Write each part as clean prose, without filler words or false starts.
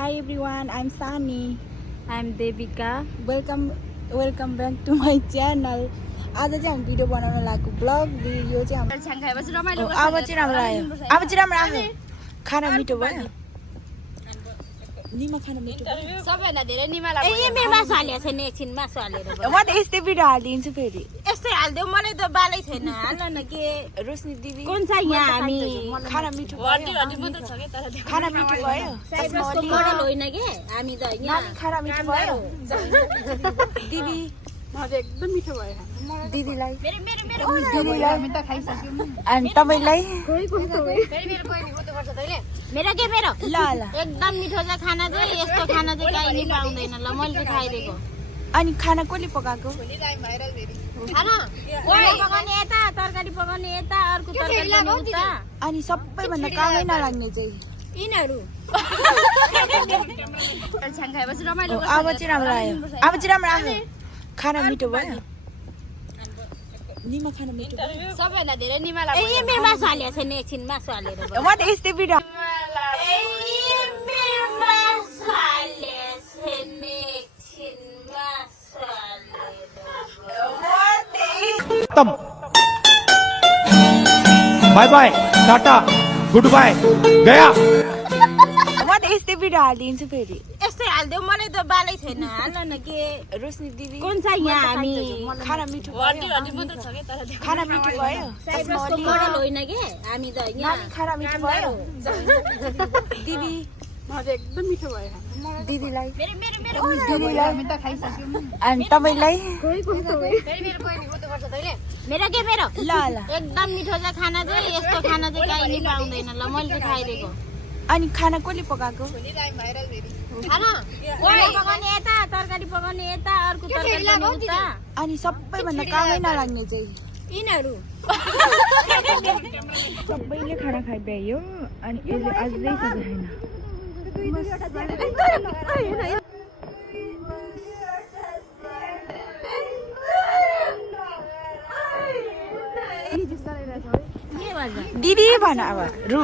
Hi everyone, I'm Sani. I'm Devika. Welcome back to my channel. आज चाहिँ हामी video बनाउन लागेको ब्लग भिडियो चाहिँ हाम्रो अब चाहिँ राम्रो आयो खाना मिठो भयो निमा खाना मिठो भयो सबैभन्दा धेरै निमा लाग्यो ए मेरो मासु हालेको छैन एकछिन मासु हालेर म त यस्तै भिडियो हालिदिन्छु फेरि यस्तै हाल्देऊ मलाई त बालै छैन हाल्न न के रोशनी दिदी कुन चाहिँ यहाँ हामी खाना मिठो भयो खाना मिठो भयो साइजको मोडल होइन के हामी त यहाँ खाना मिठो भयो दिदी हजुर एकदम मिठो भयो दिदीलाई दिदीलाई हामी त खाइसक्यौँ अनि तपाईलाई मेरो के मेरो ल ल एकदम मिठो छ खाना चाहिँ यस्तो खाना चाहिँ कहीँ पाउँदैन ल मैले चाहिँ खाइदिएको अनि खाना कसले पकाएको खाना मोमो पकाउने यता तरकारी पकाउने यता अर्को तरकारी पकाउने उता अनि सबैभन्दा कामै नलाग्ने चाहिँ यिनीहरू अब चाहिँ राम्रो आयो खाना मिठो भयो निमा खाना मिठो भयो सबैभन्दा धेरै निमा लाग्यो ए मेरो मासु हालेको छैन एकछिन मासु हालेर म त यस्तै भिडियो खत्म bye bye tata goodbye गया म त यस्तै भिडियो हालिदिन्छु फेरि यस्तै हाल्देऊ मलाई त बालै छैन हाल्न न के रोशनी दिदी कुन चाहिँ यहाँ हामी खाना मिठो भयो खाना मिठो भयो साइजको मोडल होइन के हामी त यहाँ खाना मिठो भयो दिदी हजुर एकदम मिठो भयो दिदीलाई हामी त खाइसक्यौँ अनि तपाईलाई मेरो के मेरो ल ल एकदम मिठो छ खाना चाहिँ यस्तो खाना चाहिँ कहीँ पाउँदैन ल मैले चाहिँ खाइदिएको अनि खाना कसले पकाएको खाना मोमो पकाउने यता तरकारी पकाउने यता अर्को तरकारी पकाउने उता अनि सबैभन्दा कामै नलाग्ने चाहिँ यिनीहरू सबैले खाना खाइभ्यायो अनि यसले अझै सजाएन दिदी भन अब रु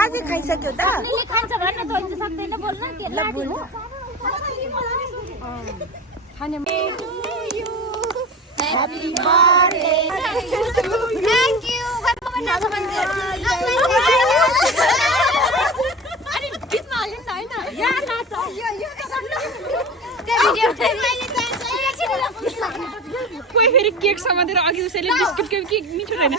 आज खाइसक्यो त खान्छ भन्न जोइन्छ सक्दैन बोल्न के लाडु हो Happy birthday थ्यांक यू अरे गीतमा हाल्नु न हैन यहाँ नाच कोही फेरि केक समातेर अघि उसैले बिस्कुट के मिठो रहेन